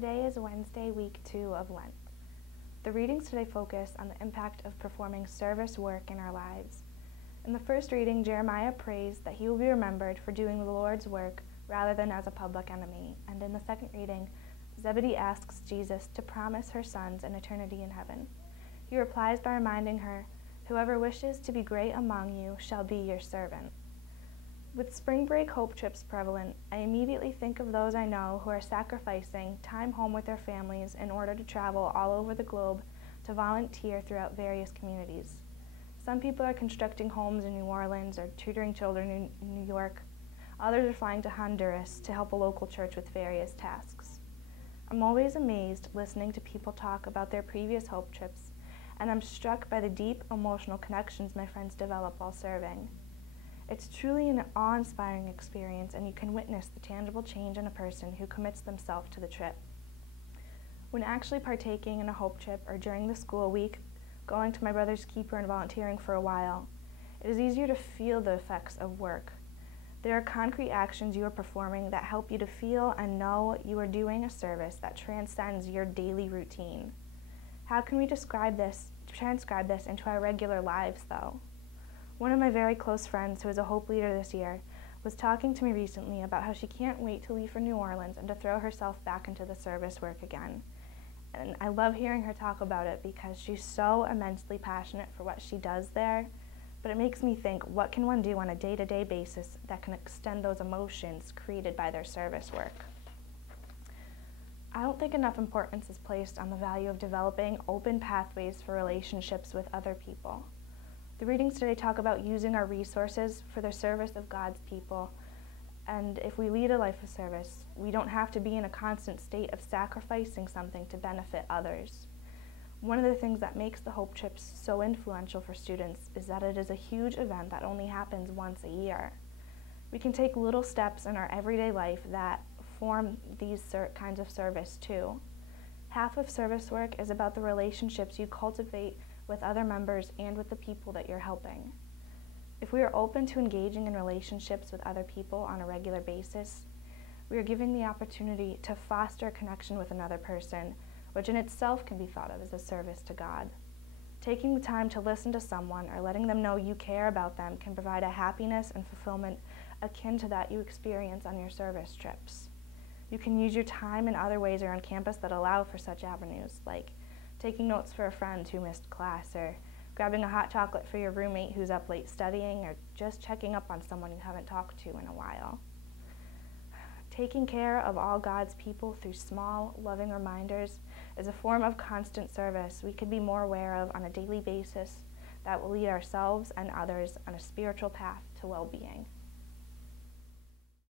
Today is Wednesday, week 2 of Lent. The readings today focus on the impact of performing service work in our lives. In the first reading, Jeremiah prays that he will be remembered for doing the Lord's work rather than as a public enemy. And in the second reading, Zebedee asks Jesus to promise her sons an eternity in heaven. He replies by reminding her, "Whoever wishes to be great among you shall be your servant." With spring break hope trips prevalent, I immediately think of those I know who are sacrificing time home with their families in order to travel all over the globe to volunteer throughout various communities. Some people are constructing homes in New Orleans or tutoring children in New York. Others are flying to Honduras to help a local church with various tasks. I'm always amazed listening to people talk about their previous hope trips, and I'm struck by the deep emotional connections my friends develop while serving. It's truly an awe-inspiring experience, and you can witness the tangible change in a person who commits themselves to the trip. When actually partaking in a hope trip or during the school week, going to my brother's keeper and volunteering for a while, it is easier to feel the effects of work. There are concrete actions you are performing that help you to feel and know you are doing a service that transcends your daily routine. How can we transcribe this into our regular lives, though? One of my very close friends, who is a Hope leader this year, was talking to me recently about how she can't wait to leave for New Orleans and to throw herself back into the service work again. And I love hearing her talk about it because she's so immensely passionate for what she does there, but it makes me think, what can one do on a day-to-day basis that can extend those emotions created by their service work? I don't think enough importance is placed on the value of developing open pathways for relationships with other people. The readings today talk about using our resources for the service of God's people, and if we lead a life of service, we don't have to be in a constant state of sacrificing something to benefit others. One of the things that makes the Hope Trips so influential for students is that it is a huge event that only happens once a year. We can take little steps in our everyday life that form these kinds of service too. Half of service work is about the relationships you cultivate with other members and with the people that you're helping. If we are open to engaging in relationships with other people on a regular basis, we are giving the opportunity to foster a connection with another person, which in itself can be thought of as a service to God. Taking the time to listen to someone or letting them know you care about them can provide a happiness and fulfillment akin to that you experience on your service trips. You can use your time in other ways around campus that allow for such avenues, like taking notes for a friend who missed class, or grabbing a hot chocolate for your roommate who's up late studying, or just checking up on someone you haven't talked to in a while. Taking care of all God's people through small, loving reminders is a form of constant service we could be more aware of on a daily basis that will lead ourselves and others on a spiritual path to well-being.